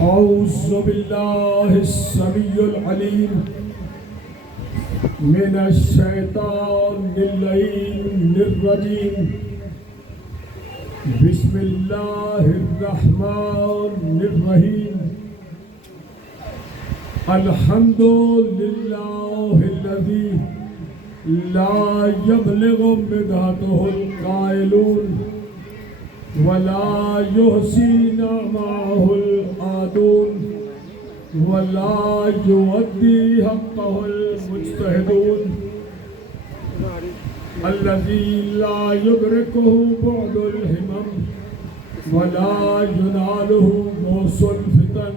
أعوذ بالله السميع العليم من الشيطان اللعين الرجيم. بسم الله الرحمن الرحيم. الحمد لله الذي لا يبلغ مدحته القائلون ولا يحصي نعمه العادون ولا يؤدي حقه المجتهدون. الذي لا يدركه بعد الهمم ولا يناله موس الفتن.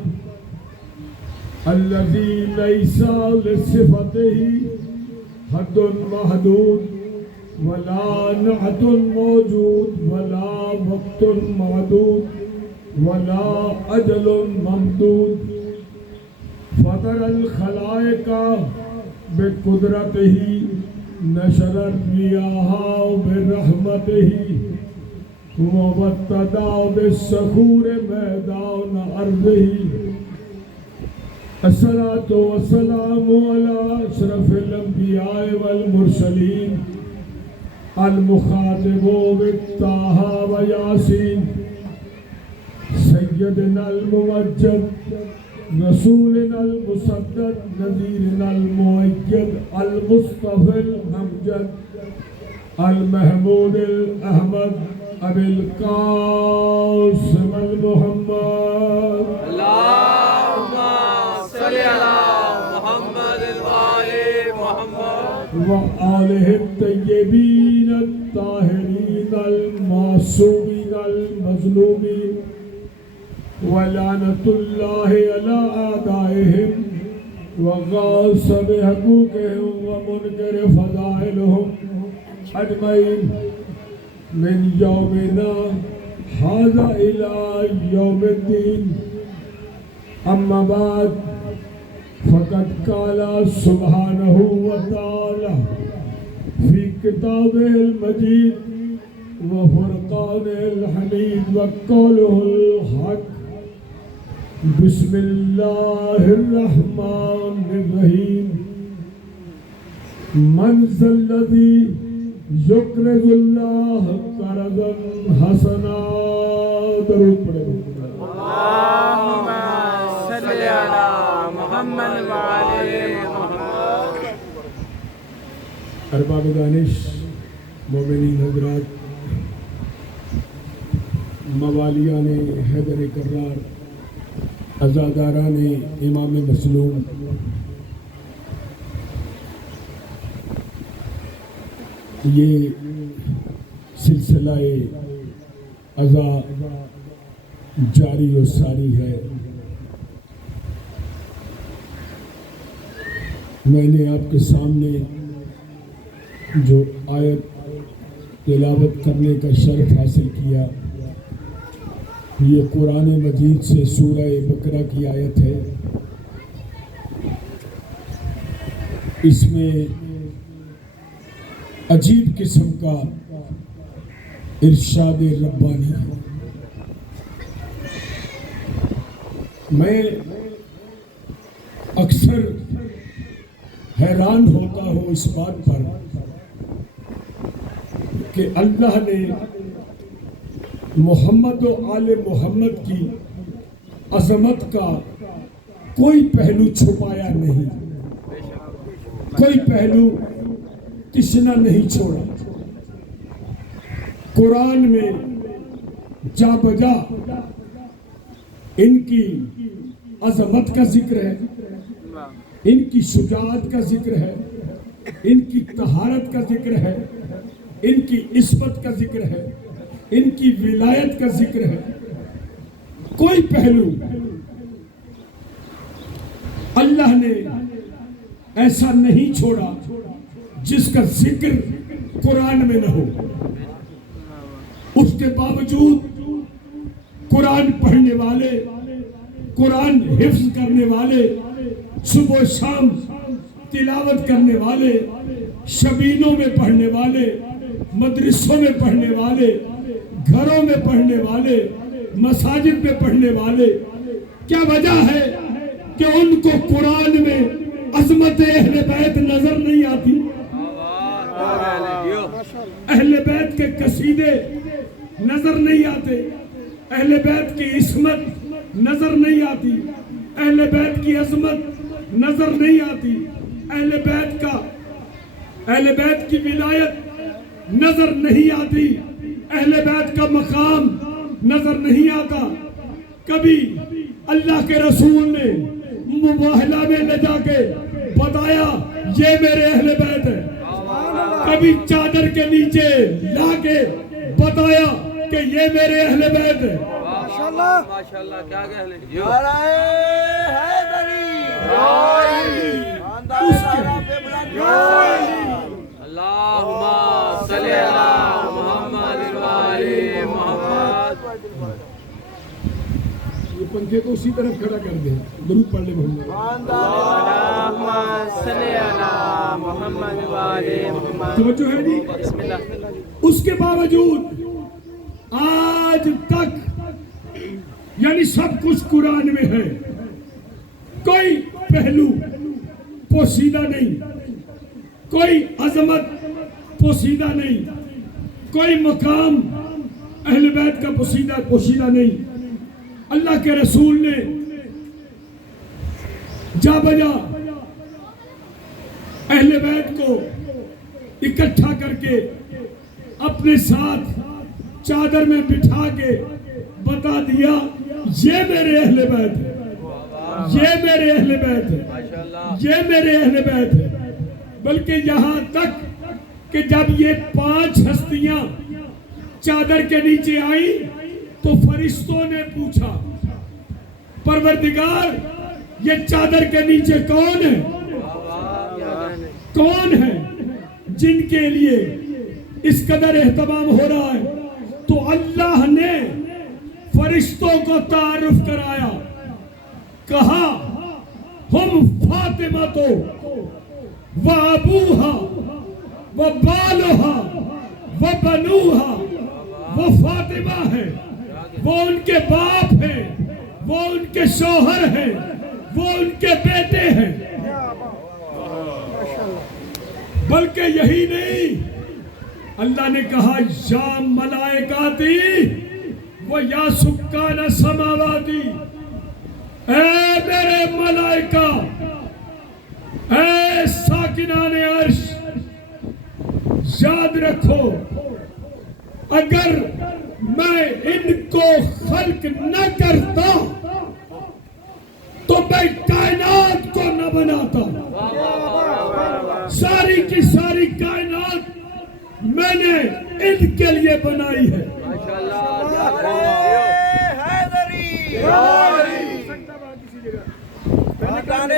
الذي ليس لصفته حد محدود ولا نعت موجود ولا وقت معدود ولا أجل ممدود. فطر الخلائق بقدرته نشر الرياح برحمته وابتدأ بالصخور ميدان أرضه. الصلاة والسلام على أشرف الأنبياء والمرسلين المخاطب بالطه وياسين سيدنا الممجد رسولنا المسدد نذيرنا المؤيد المصطفى الأمجد المحمود الأحمد أبي القاسم المحمد. اللهم صل على محمد وآل محمد وآله الطيبين الطاهرين المعصومين المظلومين. ولعنة الله على أعدائهم وغاصب حقوقهم ومنكر فضائلهم أجمعين من يومنا هذا إلى يوم الدين. أما بعد فقد قال سبحانه وتعالى في كتابه المجيد وفرقانه الحميد وقوله الحق. بسم الله الرحمن الرحيم. من ذا الذي يقرض الله قرضا حسنا. درود پڑھیں. اللهم صل على محمد وآل محمد. ارباب دانش، مومنین حضرات، موالیان حیدر کرار، عزاداران امام مظلوم، یہ سلسلہ عزا جاری و ساری ہے. میں نے آپ کے سامنے جو آیت تلاوت کرنے کا شرف حاصل کیا، یہ قرآن مجید سے سورہ بقرہ کی آیت ہے. اس میں عجیب قسم کا ارشاد ربانی ہے. میں اکثر حیران ہوتا ہوں اس بات پر کہ اللہ نے محمد و آل محمد کی عظمت کا کوئی پہلو چھپایا نہیں، کوئی پہلو تشنا نہیں چھوڑا. قرآن میں جا بجا ان کی عظمت کا ذکر ہے، ان کی شجاعت کا ذکر ہے، ان کی طہارت کا ذکر ہے، ان کی عصمت کا ذکر ہے، ان کی ولایت کا ذکر ہے. کوئی پہلو اللہ نے ایسا نہیں چھوڑا جس کا ذکر قرآن میں نہ ہو. اس کے باوجود قرآن پڑھنے والے، قرآن حفظ کرنے والے، صبح و شام تلاوت کرنے والے، شبینوں میں پڑھنے والے، مدرسوں میں پڑھنے والے، گھروں میں پڑھنے والے، مساجد میں پڑھنے والے، کیا وجہ ہے کہ ان کو قرآن میں عظمت اہل بیت نظر نہیں آتی؟ اہل بیت کے قصیدے نظر نہیں آتے، اہل بیت کی عصمت نظر نہیں آتی، اہل بیت کی عظمت نظر نہیں آتی، اہل بیت کی ولایت نظر نہیں آتی، اہل بیت کا مقام نظر نہیں آتا۔ کبھی اللہ کے رسول نے مباہلہ میں لے جا کے بتایا یہ میرے اہل بیت ہے، کبھی چادر کے نیچے لا کے بتایا کہ یہ میرے اہل بیت ہے۔ ماشاءاللہ کیا کہنے اللہم صلی علی محمد وعلی محمد۔ یہ پنکھے کو اسی طرف کھڑا کر دیں، درود پڑھ لیں محمد۔ اللہم صلی علی محمد وعلی محمد۔ توجہ ہے جی؟ بسم اللہ۔ اس کے باوجود آج تک یعنی سب کچھ قرآن میں ہے، کوئی پہلو پوشیدہ نہیں، کوئی عظمت پوشیدہ نہیں، کوئی مقام اہل بیت کا پوشیدہ نہیں۔ اللہ کے رسول نے جا بجا اہل بیت کو اکٹھا کر کے اپنے ساتھ چادر میں بٹھا کے بتا دیا یہ میرے اہل بیت ہے، یہ میرے اہل بیت ہے، یہ میرے اہل بیت ہے۔ بلکہ یہاں تک کہ جب یہ 5 ہستیاں چادر کے نیچے آئیں تو فرشتوں نے پوچھا پروردگار یہ چادر کے نیچے کون ہے؟ کون ہے جن کے لیے اس قدر اہتمام ہو رہا ہے؟ تو اللہ نے فرشتوں کو تعارف کرایا، کہا ہم فاطمہ تو و ابوہا و بالوہا و بنوہا، وہ فاطمہ ہے، وہ ان کے باپ ہیں، وہ ان کے شوہر ہیں، وہ ان کے بیٹے ہیں۔ بلکہ یہی نہیں، اللہ نے کہا یا ملائکاتی و یا سکان سماواتی، اے میرے ملائکہ، اے ساکنان عرش، یاد رکھو اگر میں ان کو خلق نہ کرتا تو میں کائنات کو نہ بناتا۔ ساری کی ساری کائنات میں نے ان کے لیے بنائی ہے۔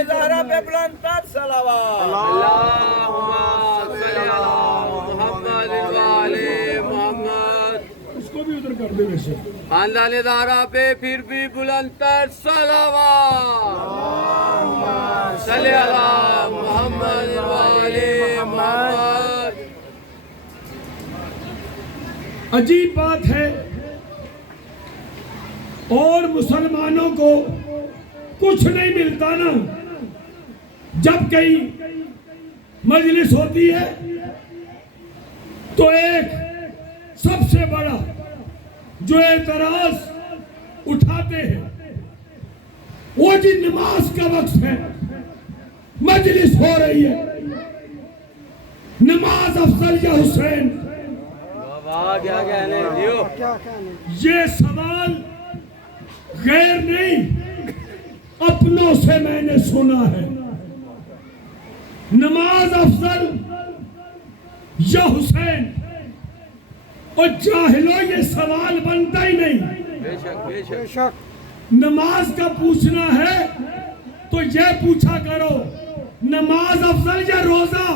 زہرا پہ بلند تر صلوات۔ اللہم صلی علی محمد وعلی محمد۔ اس کو بھی ادھر کر دے ویسے۔ خاندان زہرا پہ پھر بھی بلند تر صلوات۔ صلی علی محمد وعلی محمد۔ عجیب بات ہے، اور مسلمانوں کو کچھ نہیں ملتا نا، جب کہیں مجلس ہوتی ہے تو ایک سب سے بڑا جو اعتراض اٹھاتے ہیں وہ جی نماز کا وقت ہے، مجلس ہو رہی ہے، نماز افضل یا حسین؟ کیا کہنے دیو؟ یہ سوال غیر نہیں، اپنوں سے میں نے سنا ہے، نماز افضل یا حسین؟ اور جاہلوں یہ سوال بنتا ہی نہیں۔ بے شک نماز کا پوچھنا ہے تو یہ پوچھا کرو نماز افضل یا روزہ؟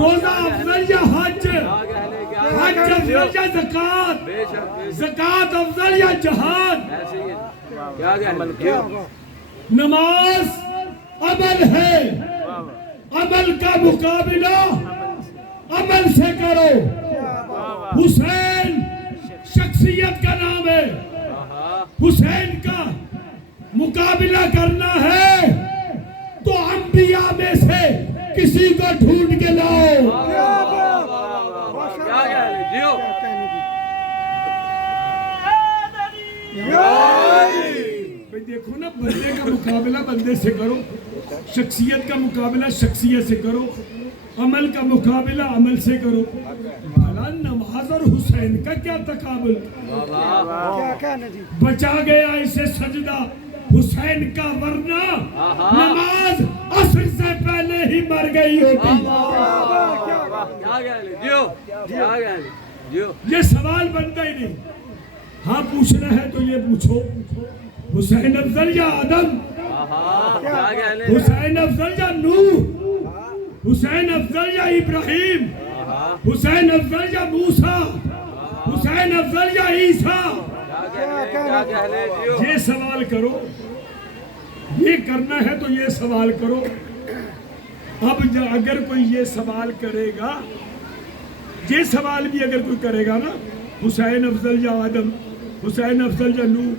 روزہ افضل یا حج؟ حج افضل یا زکوٰۃ؟ زکوٰۃ افضل یا جہاد؟ نماز عمل ہے، عمل کا مقابلہ عمل سے کرو۔ حسین شخصیت کا نام ہے، حسین کا مقابلہ کرنا ہے تو انبیاء میں سے کسی کو ڈھونڈ کے لاؤ. کیا کہنے دیو بھئی دیکھو نا، بندے کا مقابلہ بندے سے کرو، شخصیت کا مقابلہ شخصیت سے کرو، عمل کا مقابلہ عمل سے کرو. بھلا نماز اور حسین کا کیا تقابل؟ بچا گیا اسے سجدہ حسین کا، ورنہ نماز عصر سے پہلے ہی مر گئی ہوتی. کیا کہنے دیو کیا کہنے دیو یہ سوال بنتا ہی نہیں. ہاں پوچھنا ہے تو یہ پوچھو، حسین افضل یا آدم؟ کیا کہنے حسین افضل یا نوح؟ حسین افضل یا ابراہیم؟ حسین افضل یا موسیٰ؟ حسین افضل یا عیسیٰ؟ کیا کہنے دیو یہ سوال کرو، یہ کرنا ہے تو یہ سوال کرو. اب اگر کوئی یہ سوال کرے گا، یہ سوال بھی اگر کوئی کرے گا نا، حسین افضل یا آدم، حسین افضل یا نوح،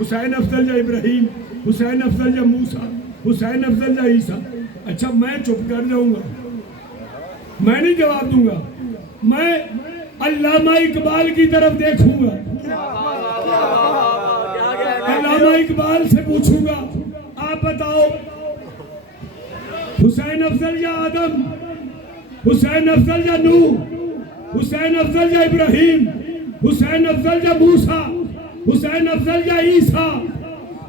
حسین افضل یا ابراہیم، حسین افضل یا موسیٰ، حسین افضل یا عیسیٰ، اچھا میں چپ کر جاؤں گا، میں نہیں جواب دوں گا، میں علامہ اقبال کی طرف دیکھوں گا، علامہ اقبال سے پوچھوں گا آپ بتاؤ حسین افضل یا آدم، حسین افضل یا نوح، حسین افضل یا ابراہیم، حسین افضل یا موسیٰ، حسین افضل یا عیسیٰ؟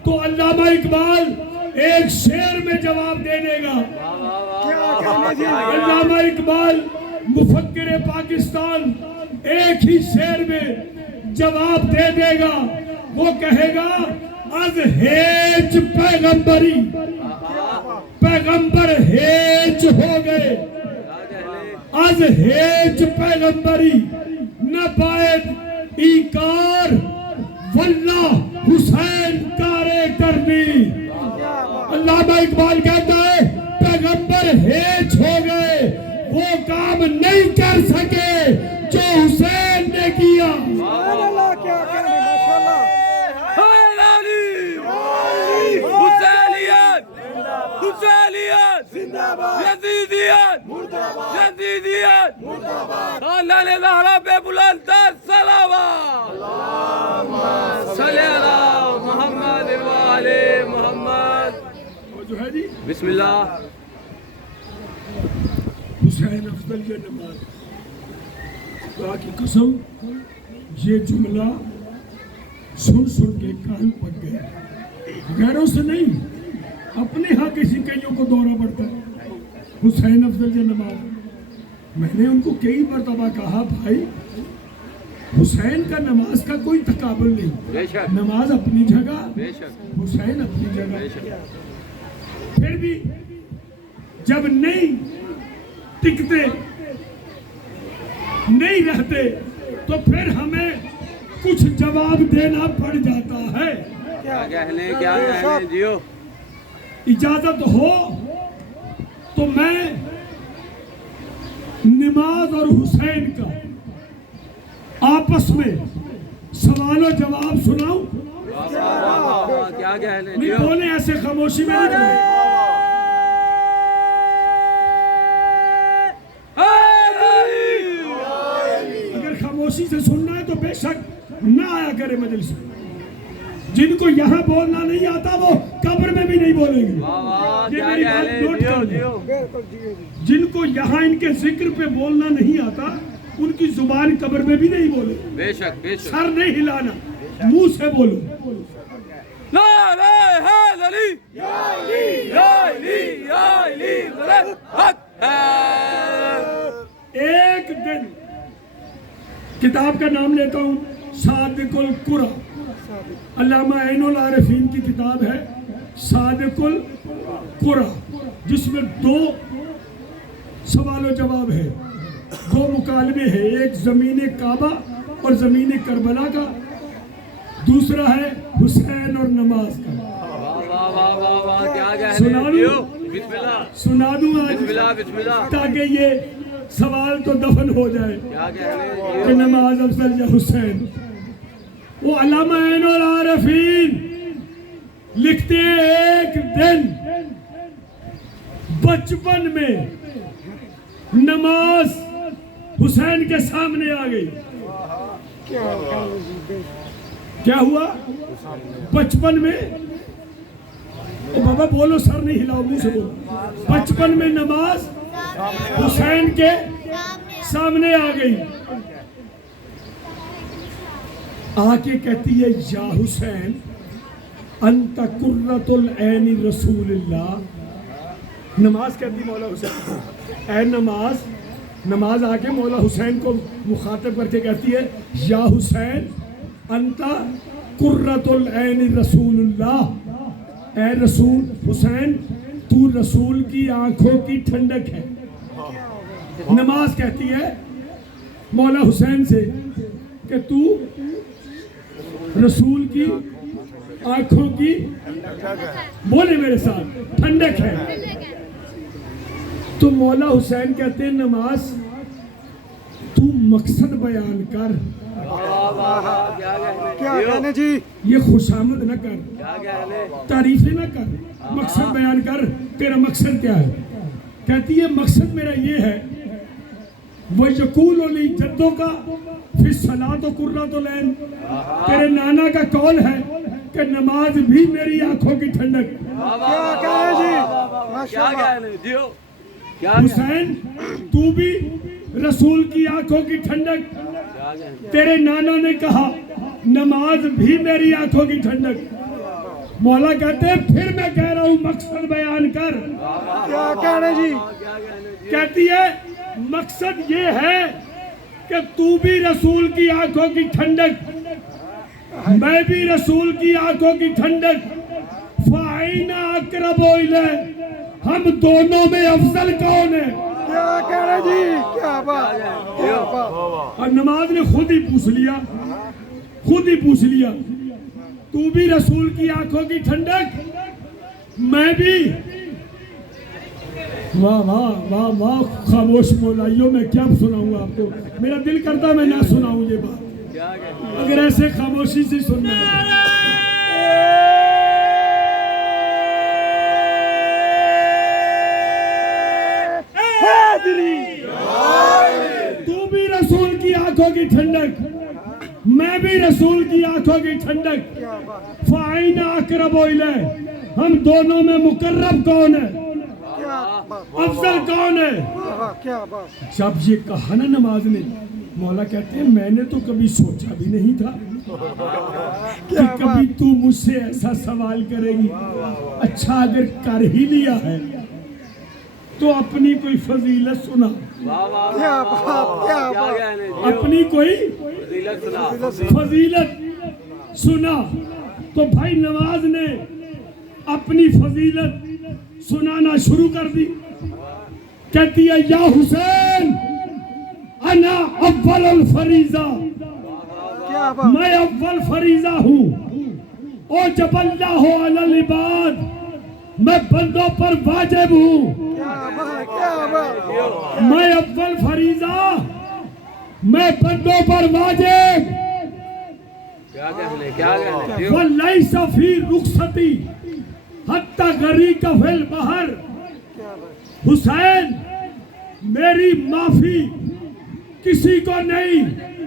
تو علامہ اقبال ایک شعر میں جواب دے دے گا. علامہ اقبال مفکر پاکستان ایک ہی شعر میں جواب دے دے گا. وہ کہے گا از ہیچ پیغمبری، پیغمبر ہیچ ہو گئے، از ہیچ پیغمبری نہ پائے ایکار، واللہ حسین کارے کرنی. علامہ اقبال کہتا ہے پیغمبر ہیچ ہو گئے، وہ کام نہیں کر سکے جو حسین نے کیا. یزیدیت یزیدیت خاندان زہرا پہ بلند تر صلوات، صلی اللہ محمد و آل محمد. جو ہے جی بسم اللہ. حسین افضل کی نماز، خدا کی قسم یہ جملہ سن سن کے کان پک گئے، غیروں سے نہیں، اپنے ہاں کسی کئیوں کو دورہ پڑتا ہے. حسین افضل کی نماز، میں نے ان کو کئی مرتبہ کہا بھائی حسین کا نماز کا کوئی تقابل نہیں، بے شک نماز اپنی جگہ، بے شک حسین اپنی جگہ. بے شک. پھر بھی جب نہیں ٹکتے نہیں رہتے تو پھر ہمیں کچھ جواب دینا پڑ جاتا ہے. کیا کہنے دیو اجازت ہو تو میں نماز اور حسین کا آپس میں سوال و جواب سناؤں. کیا کہنے نہیں دیو بولے ایسے خاموشی میں نہیں بولے. اگر خاموشی سے سننا ہے تو بے شک نہ آیا کرے مجلس میں. جن کو یہاں بولنا نہیں آتا وہ قبر میں بھی نہیں بولیں گے. یہ میری بات نوٹ کر لیں. جن کو یہاں ان کے ذکر پہ بولنا نہیں آتا ان کی زبان قبر میں بھی نہیں بولے. بے شک بے شک. سر نہیں ہلانا، منہ سے بولو. نعرہ حیدری یا علی یا علی یا علی حق ہے. ایک دن کتاب کا نام لیتا ہوں، صادق القرآن، علامہ عین العارفین کی کتاب ہے صادق القرآن، جس میں 2 سوال و جواب ہے، 2 مکالمے ہیں، ایک زمین کعبہ اور زمین کربلا کا، دوسرا ہے حسین اور نماز کا. کیا کہنے سنا دیو دوں بسم اللہ سنا دوں آج بسم اللہ بسم اللہ. تاکہ یہ سوال تو دفن ہو جائے کیا کہنے کہ نماز افضل یا حسین. وہ علامہ عین العارفین لکھتے ہیں ایک دن بچپن میں نماز حسین کے سامنے آ گئی. کیا ہوا بچپن میں؟ بابا بولو، سر نہیں ہلاؤ، منہ سے بولو. بچپن میں نماز حسین کے سامنے آ گئی. آ کے کہتی ہے یا حسین انت قرۃ العین رسول اللہ. نماز کہتی مولا حسین، اے نماز آ کے مولا حسین کو مخاطب کر کے کہتی ہے یا حسین انت قرۃ العین رسول اللہ. اے رسول حسین، تو رسول کی آنکھوں کی ٹھنڈک ہے. نماز کہتی ہے مولا حسین سے کہ تو رسول کی آنکھوں کی، بولے میرے ساتھ، ٹھنڈک ہے. تو مولا حسین کہتے ہیں نماز تو مقصد بیان کر. کیا کہنے جی؟ یہ خوشامد نہ کر، تعریفیں نہ کر، مقصد بیان کر. تیرا مقصد کیا ہے؟ کہتی ہے مقصد میرا یہ ہے وَيَقُولُ لِي جدوں کا فِي الصَّلَاةُ قُرَّةُ الْعَيْنِ. تیرے نانا کا قول ہے کہ نماز بھی میری آنکھوں کی ٹھنڈک. کیا کہنے جی؟ کیا کہنے دیو؟ حسین تو بھی رسول کی آنکھوں کی ٹھنڈک. تیرے نانا نے کہا نماز بھی میری آنکھوں کی ٹھنڈک. مولا کہتے ہیں پھر میں کہہ رہا ہوں مقصد بیان کر. کیا کہنے جی؟ کہتی ہے مقصد یہ ہے کہ تو بھی رسول کی آنکھوں کی ٹھنڈک، میں بھی رسول کی آنکھوں کی ٹھنڈک. فَأَيْنَ أَقْرَبُ إِلَيْهِ. ہم دونوں میں افضل کون ہے؟ کیا کہنے جی؟ کیا بات، کیا بات. اور نماز نے خود ہی پوچھ لیا تو بھی رسول کی آنکھوں کی ٹھنڈک، میں بھی. واہ واہ واہ واہ. خاموش مولائیوں، میں کیا سناؤں آپ کو، میرا دل کرتا میں نہ سناؤں یہ بات، اگر ایسے خاموشی سے سننا ہے. تو بھی رسول کی آنکھوں کی ٹھنڈک، میں بھی رسول کی آنکھوں کی ٹھنڈک. فَأَيْنَ أَقْرَبُ إِلَيْهِ. ہم دونوں میں مقرب کون ہے، افضل کون ہے؟ کیا بات. جب یہ کہا نا نماز نے، مولا کہتے ہیں میں نے تو کبھی سوچا بھی نہیں تھا کہ کبھی تو مجھ سے ایسا سوال کرے گی. اچھا اگر کر ہی لیا ہے تو اپنی کوئی فضیلت سنا. کیا بات، کیا بات. اپنی کوئی فضیلت سنا. تو بھائی نماز نے اپنی فضیلت سنانا شروع کر دی. کہتی ہے یا حسین انا اول الفریضہ. کیا بات. میں اول فریضہ ہوں. او جب اللہ علی العباد، میں بندوں پر واجب ہوں. کیا بات، کیا بات. میں اول فریضہ، میں بندوں پر واجب. وَلَيْسَ فِي رُخْصَتِي حَتَّى غَرِيقَ فِي الْبَحْرِ. حسین میری معافی کسی کو نہیں،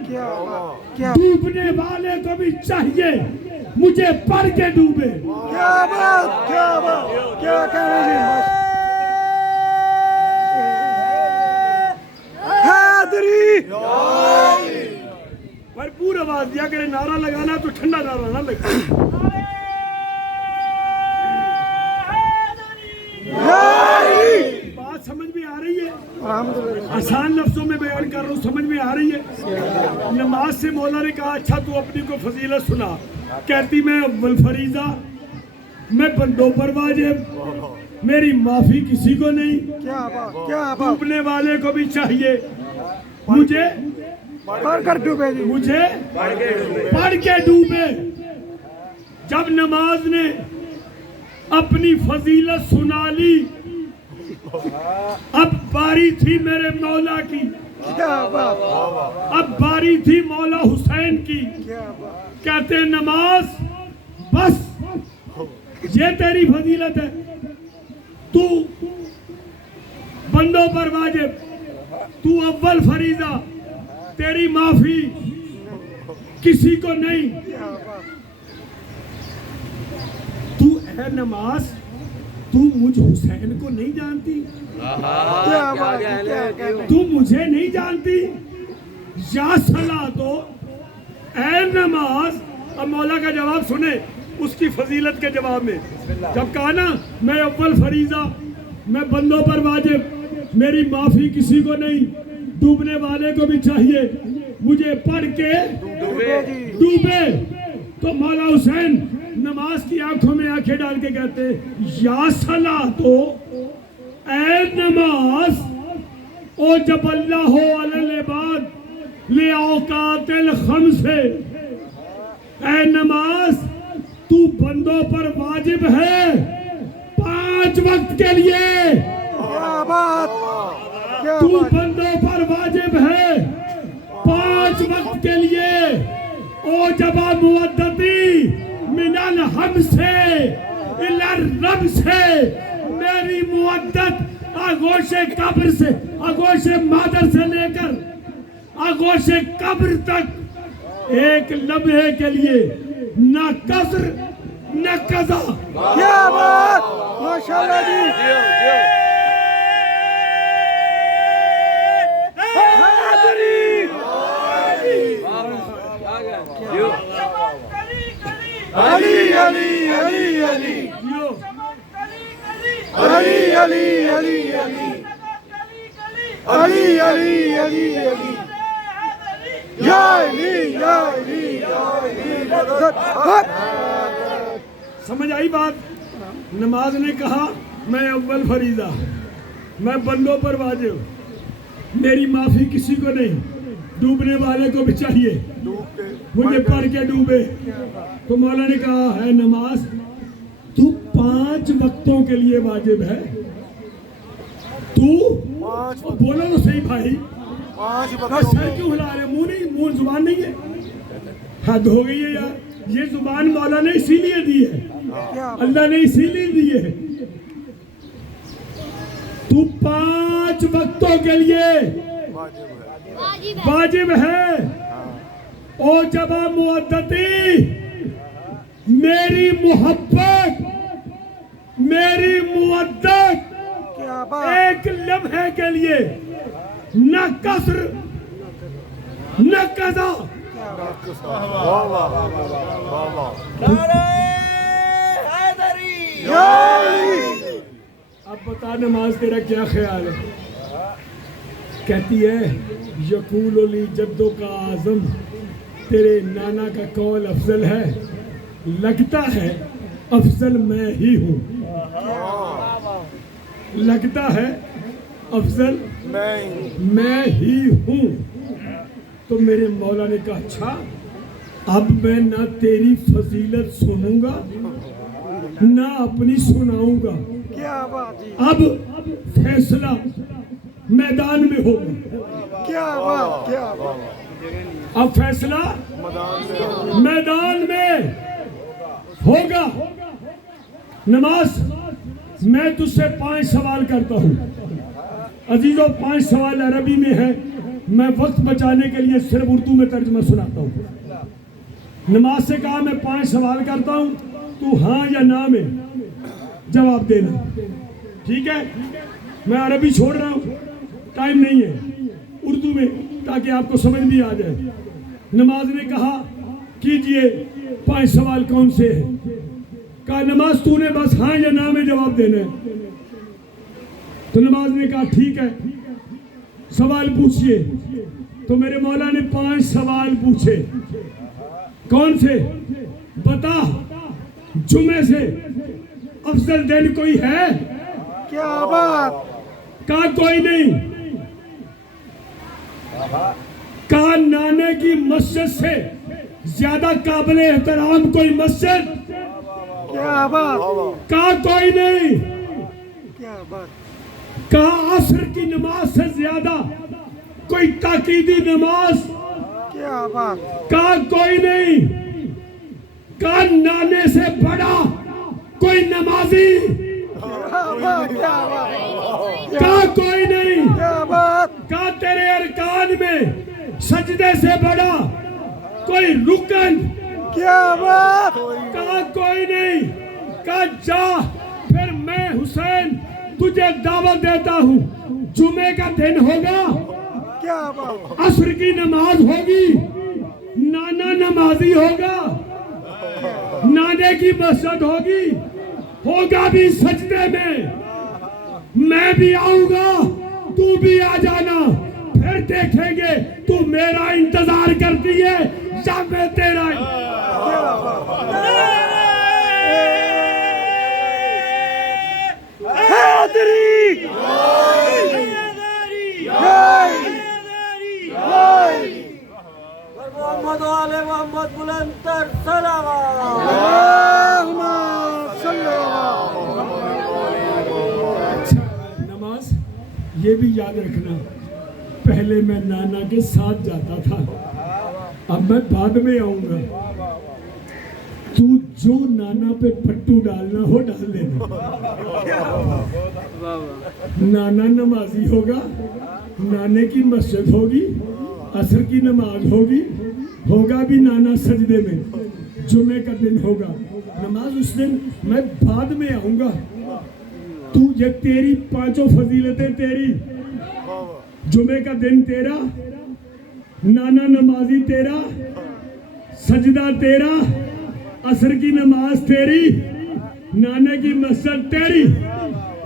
کیا بات، کیا ڈوبنے والے کو بھی چاہیے مجھے پڑھ کے ڈوبے. کیا بات، کیا بات. کیا کہنے جی؟ حیدری. بھرپور آواز دیا کرے، نعرہ لگانا تو ٹھنڈا نعرہ نہ لگے. بات سمجھ میں آ رہی ہے؟ الحمدللہ. آسان لفظوں میں بیان کر رہا ہوں، سمجھ میں آ رہی ہے؟ نماز سے مولا نے کہا اچھا تو اپنی کو فضیلت سنا. کہتی میں اول فریضہ، میں بندوں پر واجب، میری معافی کسی کو نہیں، کیا بات، کیا بات. ڈوبنے والے کو بھی چاہیے مجھے پڑھ کر ڈوبے جی. مجھے پڑھ کے ڈوبے. جب نماز نے اپنی فضیلت سنا لی، اب باری تھی میرے مولا کی، کیا بات، اب باری تھی مولا حسین کی. کیا بات. کہتے ہیں نماز بس یہ تیری فضیلت ہے. تو بندوں پر واجب، تو اول فریضہ، تیری معافی کسی کو نہیں. تو اے نماز، تو مجھ حسین کو نہیں جانتی؟ کیا بات ہے، کیا کہنے. تو مجھے نہیں جانتی؟ یا صلاح تو اے نماز. اب مولا کا جواب سنیں اس کی فضیلت کے جواب میں. جب کہا نا میں اول فریضہ، میں بندوں پر واجب، میری معافی کسی کو نہیں، ڈوبنے والے کو بھی چاہیے مجھے پڑھ کے ڈوبے. تو مولا حسین نماز کی آنکھوں میں آنکھیں ڈال کے کہتے یا صلاح تو اے نماز، او جب اللہ علی العباد لأوقات الخمس، اے نماز تو بندوں پر واجب ہے 5 وقت کے لیے. کیا بات، کیا تو بات. بندوں پر واجب ہے 5 وقت کے لیے. او جبا مودتی من الحم سے الی الرب سے، میری مودت آغوش قبر سے، آغوش مادر سے لے کر آغوش قبر تک ایک لمحے کے لیے نہ قصر نہ قضا. کیا بات، ماشاءاللہ جی. علی علی علی علی علی علی علی علی علی علی علی علی یا علی یا علی یا علی. سمجھ آئی بات؟ نماز نے کہا میں اول فریضہ، میں بندوں پر واجب، میری معافی کسی کو نہیں، ڈوبنے والے کو بھی چاہیے مجھے پڑھ کے ڈوبے. تو مولا نے کہا ہے نماز تو 5 وقتوں کے لیے واجب ہے. تو بولا تو صحیح بھائی، سر کیوں ہلا رہے؟ منہ نہیں، منہ زبان نہیں ہے. حد ہو گئی ہے یار. یہ زبان مولا نے اسی لیے دی ہے، اللہ نے اسی لیے دی ہے. تو 5 وقتوں کے لیے واجب ہے. او جبا مودتی، میری محبت، میری مودت کیا بات. ایک لمحے کے لیے نہ قصر نہ قضا. اب بتا نماز تیرا کیا خیال ہے؟ کہتی ہے یقول لی جدوں کا اعظم، تیرے نانا کا قول افضل ہے، لگتا ہے افضل میں ہی ہوں. لگتا ہے افضل میں ہی ہوں. تو میرے مولا نے کہا اچھا اب میں نہ تیری فضیلت سنوں گا نہ اپنی سناؤں گا. کیا بات جی. اب فیصلہ میدان میں ہوگا. کیا بات، کیا بات. اب فیصلہ میدان میں ہوگا. نماز میں تجھ سے 5 سوال کرتا ہوں عزیزوں. 5 سوال عربی میں ہے، میں وقت بچانے کے لیے صرف اردو میں ترجمہ سناتا ہوں. نماز سے کہا میں 5 سوال کرتا ہوں، تو ہاں یا نہ میں جواب دینا. ٹھیک ہے؟ میں عربی چھوڑ رہا ہوں، ٹائم نہیں ہے، اردو میں تاکہ آپ کو سمجھ بھی آ جائے. نماز نے کہا کیجئے 5 سوال کون سے ہیں؟ کہا نماز تو نے بس ہاں یا نہ میں جواب دینا ہے. تو نماز نے کہا ٹھیک ہے سوال پوچھئے. تو میرے مولا نے 5 سوال پوچھے. کون سے؟ بتا جمعے سے افضل دن کوئی ہے؟ کیا بات. کہا کوئی نہیں. کہا نانے کی مسجد سے زیادہ قابل احترام کوئی مسجد؟ کیا بات. کہا کوئی نہیں. کیا بات. کہا عصر کی نماز سے زیادہ کوئی تاکیدی نماز؟ کیا بات. کہا کوئی نہیں. کہا نانے سے بڑا کوئی کوئی نمازی کہا کوئی نہیں، کہا تیرے ارکان میں سجدے سے بڑا کوئی رکن، کہا کوئی نہیں، کہا جا پھر میں حسین تجھے دعوت دیتا ہوں، جمعے کا دن ہوگا، عصر کی نماز ہوگی، نانا نمازی ہوگا، نانے کی مسجد ہوگی، ہوگا بھی سجدے میں بھی آؤں گا، تو بھی آ جانا، پھر دیکھیں گے تو میرا انتظار کرتی ہے یا میں تیرا۔ محمد آل محمد بلند تر صلوات۔ نماز یہ بھی یاد رکھنا، پہلے میں نانا کے ساتھ جاتا تھا، اب میں بعد میں آؤں گا، تو جو نانا پہ پٹو ڈالنا ہو ڈال لینا۔ نانا نمازی ہوگا، نانے کی مسجد ہوگی، عصر کی نماز ہوگی، ہوگا بھی نانا سجدے میں، جمعے کا دن ہوگا، نماز اس دن میں بعد میں آؤں گا، تو یہ تیری پانچوں فضیلتیں تیری، جمعے کا دن تیرا، نانا نمازی تیرا، سجدہ تیرا، عصر کی نماز تیری، نانے کی مسجد تیری،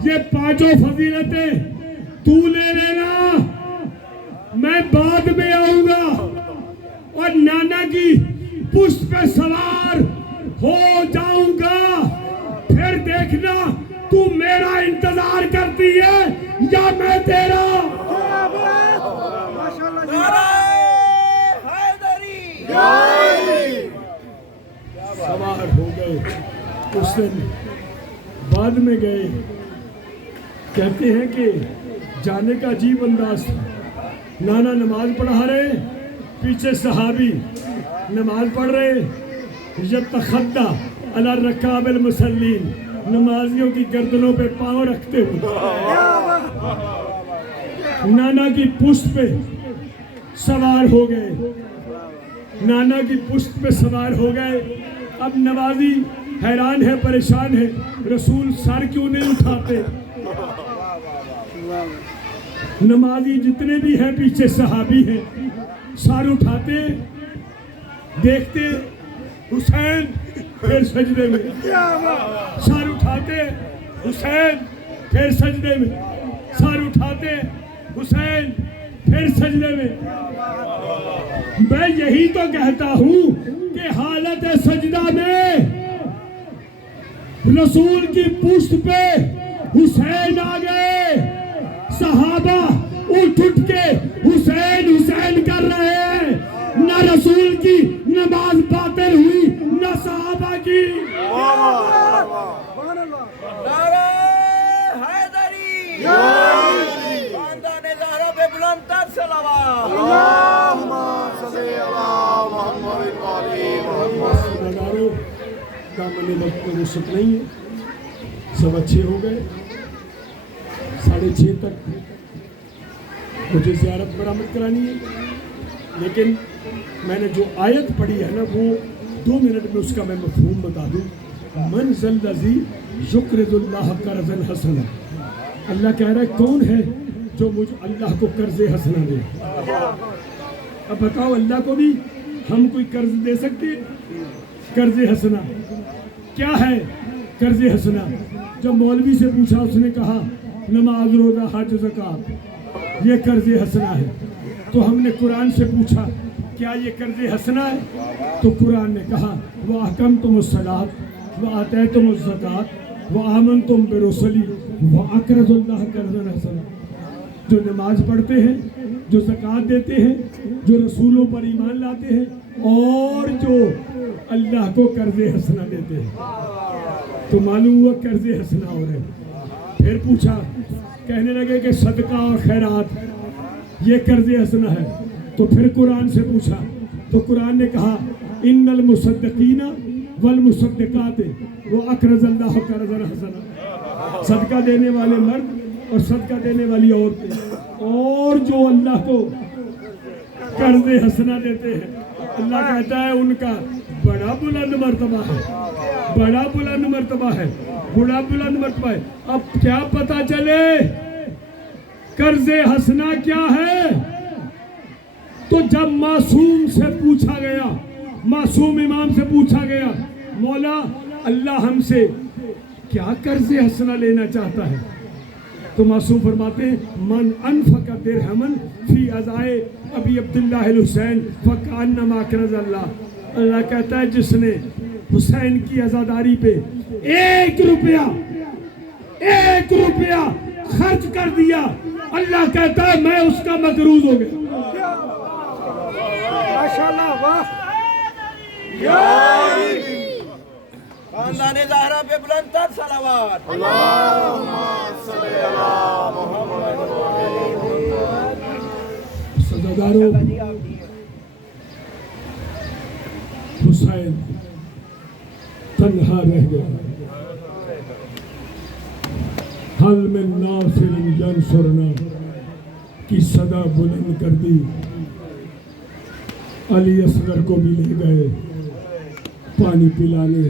یہ پانچوں فضیلتیں تو لے لینا، میں بعد میں آؤں گا، اور نانا کی پشت پہ سوار ہو جاؤں گا، پھر دیکھنا تو میرا انتظار کرتی ہے یا میں تیرا۔ سوار ہو گئے، اس دن بعد میں گئے، کہتے ہیں کہ جانے کا عجیب انداز تھا، نانا نماز پڑھا رہے، پیچھے صحابی نماز پڑھ رہے، یتخطی علی الرکاب المصلین، نمازیوں کی گردنوں پہ پاؤں رکھتے ہوئے نانا کی پشت پہ سوار ہو گئے، نانا کی پشت پہ سوار ہو گئے۔ اب نمازی حیران ہے، پریشان ہے، رسول سر کیوں نہیں اٹھاتے؟ نمازی جتنے بھی ہیں پیچھے صحابی ہیں، سر اٹھاتے، دیکھتے حسین، پھر سجدے میں، سر اٹھاتے حسین، پھر سجدے میں، سر اٹھاتے حسین، پھر سجدے میں۔ میں یہی تو کہتا ہوں کہ حالت سجدہ میں رسول کی پشت پہ حسین آ گئے، صحابہ اٹھ کے حسین حسین کر رہے ہیں، نہ رسول کی نماز باطل ہوئی نہ صحابہ کی۔ نعرہ حیدری، خاندان زہرا پہ بلند تر صلوات۔ دامن وقت میں وسعت نہیں ہے، 6:15 ہو گئے، 6:30 تک مجھے زیارت برآمد کرانی ہے، لیکن میں نے جو آیت پڑھی ہے نا وہ 2 منٹ میں اس کا میں مفہوم بتا دوں۔ من ذا الذی یقرض اللہ قرضا حسنا، اللہ کہہ رہا ہے کون ہے جو مجھ اللہ کو قرض حسنا دے۔ اب بتاؤ اللہ کو بھی ہم کوئی قرض دے سکتے ہیں؟ قرض حسنا کیا ہے؟ قرض حسنا جب مولوی سے پوچھا اس نے کہا نماز روزہ حج زکوٰۃ یہ قرض حسنا ہے، تو ہم نے قرآن سے پوچھا کیا یہ قرض حسنا ہے؟ تو قرآن نے کہا وَأَقَمْتُمُ الصَّلَاةَ وَآتَيْتُمُ الزَّكَاةَ وَآمَنْتُمْ بِرُسُلِي وَأَقْرَضُوا اللَّهَ قَرْضًا حَسَنًا، جو نماز پڑھتے ہیں، جو زکوٰۃ دیتے ہیں، جو رسولوں پر ایمان لاتے ہیں، اور جو اللہ کو قرض حسنا دیتے ہیں، تو معلوم ہوا قرض حسنا ہو رہے۔ پھر پوچھا، کہنے لگے کہ صدقہ اور خیرات یہ قرض حسنا ہے، تو پھر قرآن سے پوچھا، تو قرآن نے کہا ان المصدقین والمصدقات وہ اقرض اللہ قرضا حسنا، صدقہ دینے والے مرد اور صدقہ دینے والی عورتیں، اور جو اللہ کو قرض حسنا دیتے ہیں، اللہ کہتا ہے ان کا بڑا بلند مرتبہ ہے، بڑا بلند مرتبہ ہے، بڑا بلند مرتبہ ہے۔ اب کیا پتا چلے قرض حسنا کیا ہے؟ تو جب معصوم سے پوچھا گیا، معصوم امام سے پوچھا گیا، مولا اللہ ہم سے کیا قرض حسنا لینا چاہتا ہے؟ تو معصوم فرماتے ہیں من انفق درہمن فی عزائے ابی عبداللہ الحسین فکأنما اقرض اللہ، اللہ کہتا ہے جس نے حسین کی عزاداری پہ 1 روپیہ خرچ کر دیا، اللہ کہتا ہے میں اس کا مقروض ہو گیا۔ ماشاءاللہ، واہ، خاندان زہرا پہ بلند تر صلوات۔ سزاداروں، حسین تنہا رہ گیا، حل میں ناصر ینصرنا کی صدا بلند کر دی، علی اصغر کو بھی لے گئے پانی پلانے،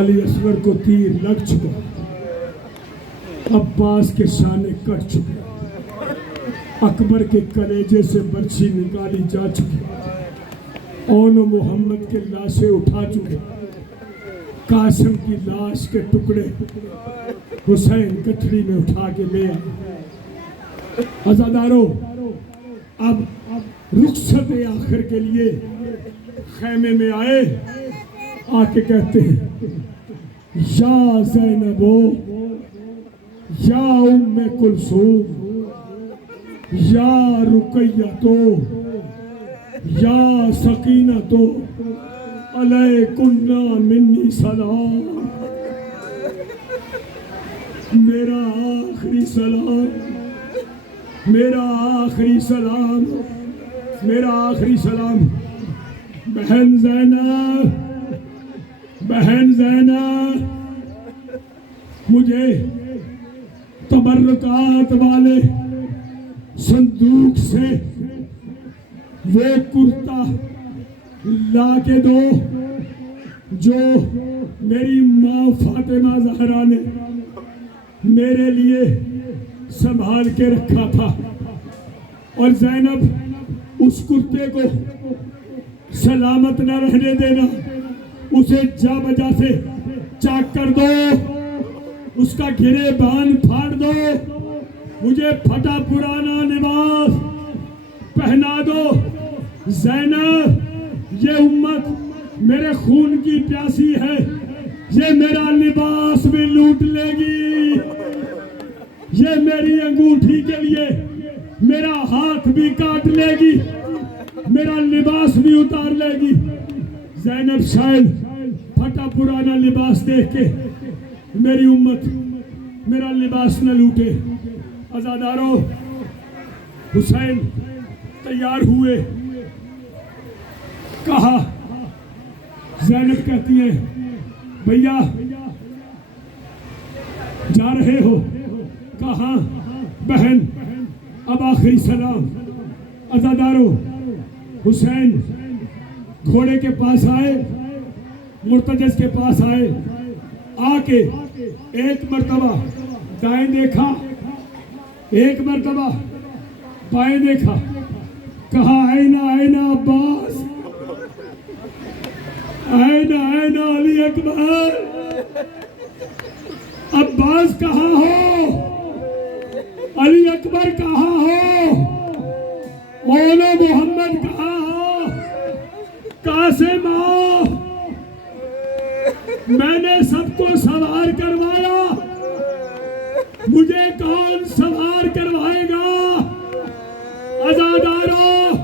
علی اصغر کو تیر لگ چکا، عباس کے شانے کٹ چکے، اکبر کے کلیجے سے برچھی نکالی جا چکی، اون محمد کے لاشیں اٹھا چکے، قاسم کی لاش کے ٹکڑے حسین کٹھڑی میں اٹھا کے لے آئے۔ عزاداروں، اب رخصت آخر کے لیے خیمے میں آئے، آ کے کہتے ہیں یا زینبو یا ام کلثوم یا رقیتو یا سکینتو علیکنا منی سلام، میرا آخری سلام، میرا آخری سلام، میرا آخری سلام بہن زینب، بہن زینب، مجھے تبرکات والے صندوق سے وہ کرتا لا کے دو جو میری ماں فاطمہ زہرا نے میرے لیے سنبھال کے رکھا تھا، اور زینب اس کرتے کو سلامت نہ رہنے دینا، اسے جا بجا سے چاک کر دو، اس کا گھرے بان پھاڑ دو، مجھے پھٹا پرانا لباس پہنا دو۔ زینب، یہ امت میرے خون کی پیاسی ہے، یہ میرا لباس بھی لوٹ لے گی، یہ میری انگوٹھی کے لیے میرا ہاتھ بھی کاٹ لے گی، میرا لباس بھی اتار لے گی۔ زینب شاید پھٹا پرانا لباس دیکھ کے میری امت میرا لباس نہ لوٹے۔ عزاداروں، حسین تیار ہوئے، کہا، زینب کہتی ہے بھیا جا رہے ہو؟ کہاں؟ بہن اب آخری سلام۔ عزاداروں، حسین گھوڑے کے پاس آئے، مرتجز کے پاس آئے، آ کے ایک مرتبہ دائیں دیکھا، ایک مرتبہ بائیں دیکھا، کہا اینا اینا عباس، اینا اینا علی اکبر، عباس کہاں ہو؟ علی اکبر کہاں ہو؟ مولا محمد کہاں ہو؟ قاسم آؤ، میں نے سب کو سوار کروایا، مجھے کون سوار کروائے گا؟ عزاداروں،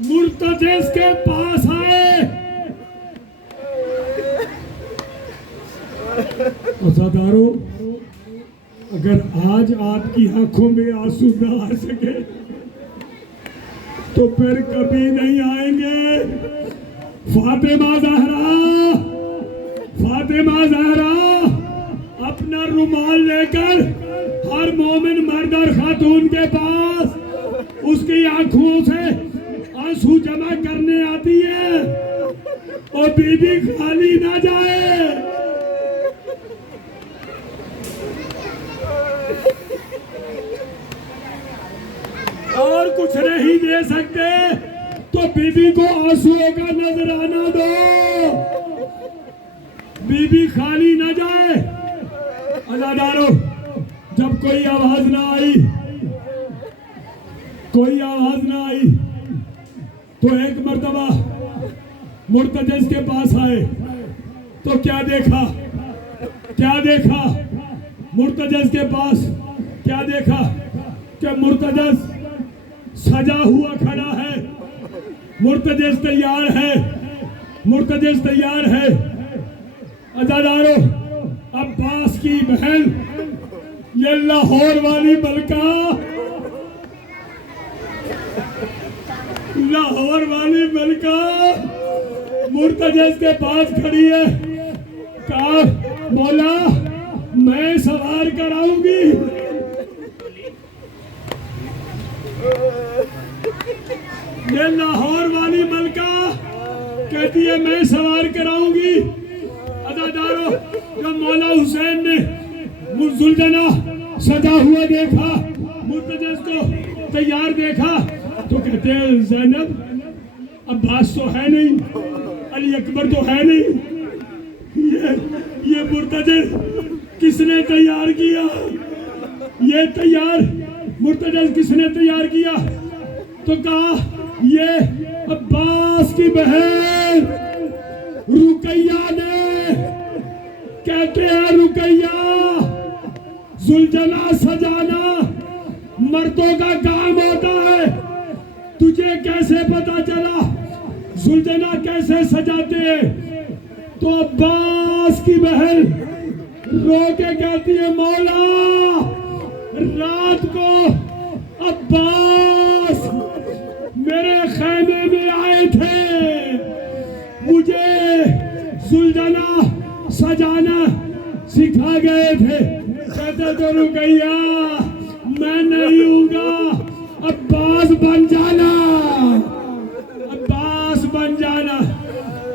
مرتجز کے پاس آئے، عزاداروں، اگر آج آپ کی آنکھوں میں آنسو نہ آ سکے تو پھر کبھی نہیں آئیں گے۔ فاطمہ زہرا فاطمہ زہرا اپنا رومال لے کر ہر مومن مرد اور خاتون کے پاس اس کی آنکھوں سے آنسو جمع کرنے آتی ہے اور بی بی خالی نہ جائے. اور کچھ نہیں دے سکتے تو بی بی کو آنسوؤں کا نذرانہ دو، بی بی خالی نہ جائے. عزادارو، جب کوئی آواز نہ آئی، کوئی آواز نہ آئی تو ایک مرتبہ مرتجز کے پاس آئے تو کیا دیکھا؟ کیا دیکھا؟ مرتجز کے پاس کیا دیکھا کہ مرتجز سجا ہوا کھڑا ہے، مرتجز تیار ہے، مرتجز تیار ہے. عزادارو، عباس کی بہن یہ لاہور والی ملکہ، لاہور والی ملکہ مرتجز کے پاس کھڑی ہے. کہا مولا میں سوار کراؤں گی. یہ لاہور والی ملکہ کہتی ہے میں سوار کراؤں گی. عزادارو، جب مولا حسین نے زلجنہ سجا ہوا دیکھا، مرتجز کو تیار دیکھا تو کہتے ہیں زینب عباس تو ہے نہیں، علی اکبر تو ہے نہیں، یہ مرتجز کس نے تیار کیا؟ یہ تیار مرتجز کس نے تیار کیا؟ تو کہا یہ عباس کی بہن رقیہ نے. کہتے ہیں رقیہ، زلجنہ سجانا مردوں کا کام ہوتا ہے، تجھے کیسے پتا چلا زلجنہ کیسے سجاتے ہیں؟ تو عباس کی بہن رو کے کہتی ہے مولا رات کو عباس میرے خیمے میں آئے تھے، مجھے زلجنہ سجانا سکھا گئے تھے. کہتے تو رقیہ میں نہیں ہوں گا، عباس بن جانا، عباس بن جانا.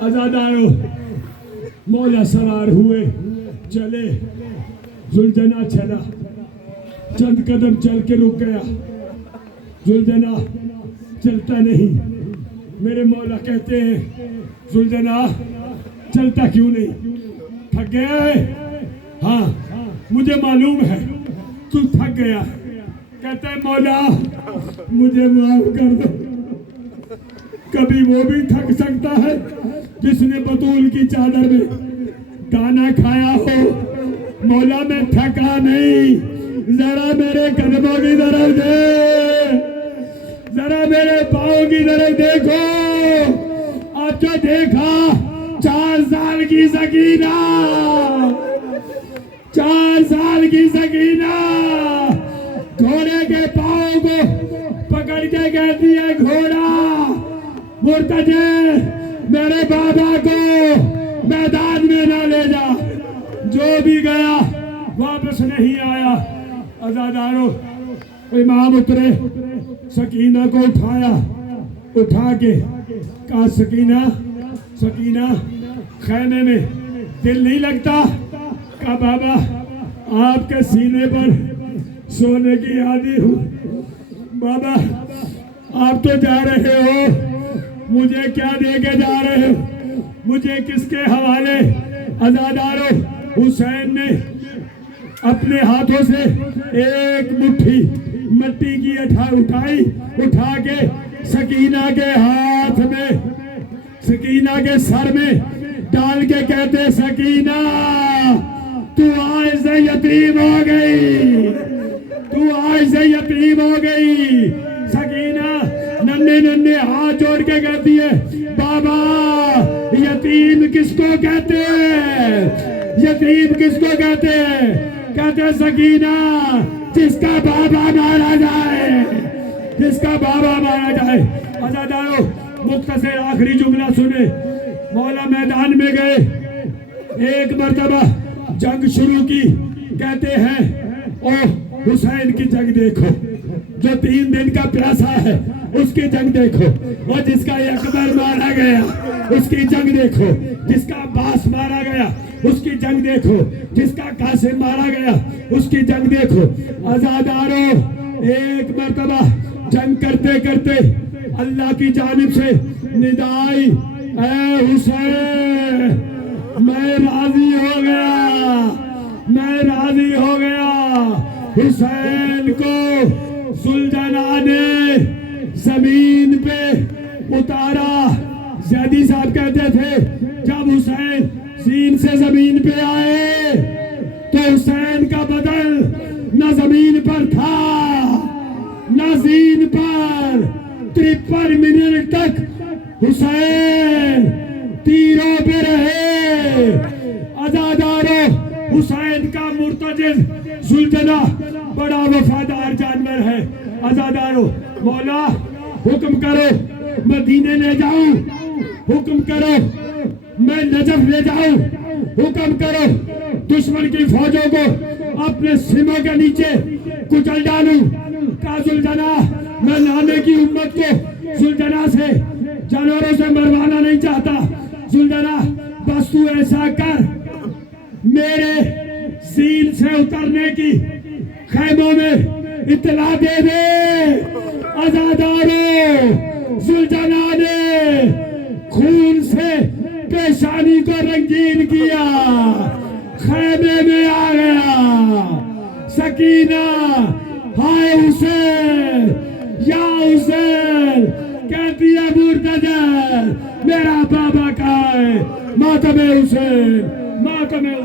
عزادارو، مولا سوار ہوئے، چلے. زلجنہ چلا، چند قدم چل کے رک گیا. زلجنہ چلتا نہیں. میرے مولا کہتے ہیں زلجنہ چلتا کیوں نہیں؟ تھک گیا ہے؟ ہاں مجھے معلوم ہے تو تھک گیا. کہتے ہیں مولا مجھے معاف کر دو. کبھی وہ بھی تھک سکتا ہے جس نے بطول کی چادر میں دانا کھایا ہو. مولا میں تھکا نہیں، ذرا میرے قدموں کی طرف دے، ذرا میرے پاؤں کی طرف دیکھو. آپ جو دیکھا 4 سال کی سکینہ، 4 سال کی سکینہ گھوڑے کے پاؤں کو پکڑ کے کہتی ہے گھوڑا مرتجز میرے بابا کو میدان میں نہ لے جا. جو بھی گیا واپس نہیں آیا. عزادارو، امام اترے، سکینہ کو اٹھایا، اٹھا کے کہا سکینہ سکینہ خیمے میں دل نہیں لگتا؟ کہا بابا آپ کے سینے پر سونے کی عادی ہوں. بابا آپ تو جا رہے ہو، مجھے کیا دے کے جا رہے ہو؟ مجھے کس کے حوالے؟ عزادارو، حسین نے اپنے ہاتھوں سے ایک مٹھی مٹی کی اٹھائی، اٹھا کے سکینہ کے ہاتھ میں، سکینہ کے سر میں ڈال کے کہتے سکینہ تو آج سے یتیم ہو گئی، تو آج سے یتیم ہو گئی. سکینہ ننھے ننھے ہاتھ جوڑ کے کہتی ہے بابا یتیم کس کو کہتے ہیں؟ یتیم کس کو کہتے ہیں؟ کہتے سکینہ جس کا بابا مارا جائے، جس کا بابا مارا جائے. عزادارو، مختصر آخری جملہ سنے. مولا میدان میں گئے، ایک مرتبہ جنگ شروع کی، کہتے ہیں او حسین کی جنگ دیکھو، جو 3 دن کا پیاسا ہے اس کی جنگ دیکھو، اور جس کا اکبر مارا گیا اس کی جنگ دیکھو، جس کا عباس مارا گیا اس کی جنگ دیکھو، جس کا قاسم مارا گیا اس کی جنگ دیکھو۔ عزادارو، ایک مرتبہ جنگ کرتے کرتے اللہ کی جانب سے ندائی، اے حسین میں راضی ہو گیا، میں راضی ہو گیا۔ حسین کو زلجنا نے زمین پہ اتارا۔ زیدی صاحب کہتے تھے جب حسین زین سے زمین پہ آئے تو حسین کا بدن نہ زمین پر تھا نہ زین پر۔ 53 منٹ تک حسین تیروں پہ رہے۔ عزادارو، حسین کا مرتجز زلجنا بڑا وفادار جانور ہے۔ عزادارو، مولا حکم کرو مدینے لے جاؤں، حکم کرو میں نجف لے جاؤں، حکم کرو دشمن کی فوجوں کو اپنے سینوں کے نیچے کچل ڈالوں۔ کہا زلجنا، میں نانے کی امت کو زلجنا سے جانوروں سے مروانا نہیں چاہتا۔ زلجنا بس تو ایسا کر، میرے زین سے اترنے کی خیموں میں اطلاع دے دے۔ عزادارو، زلجنا نے خون سے پیشانی کو رنگین کیا، خیمے میں آ گیا۔ سکینہ، ہائے حسین، یا حسین، کہتی ہے مرتجز میرا بابا کہاں ہے؟ ماتم حسین، ماتم حسین۔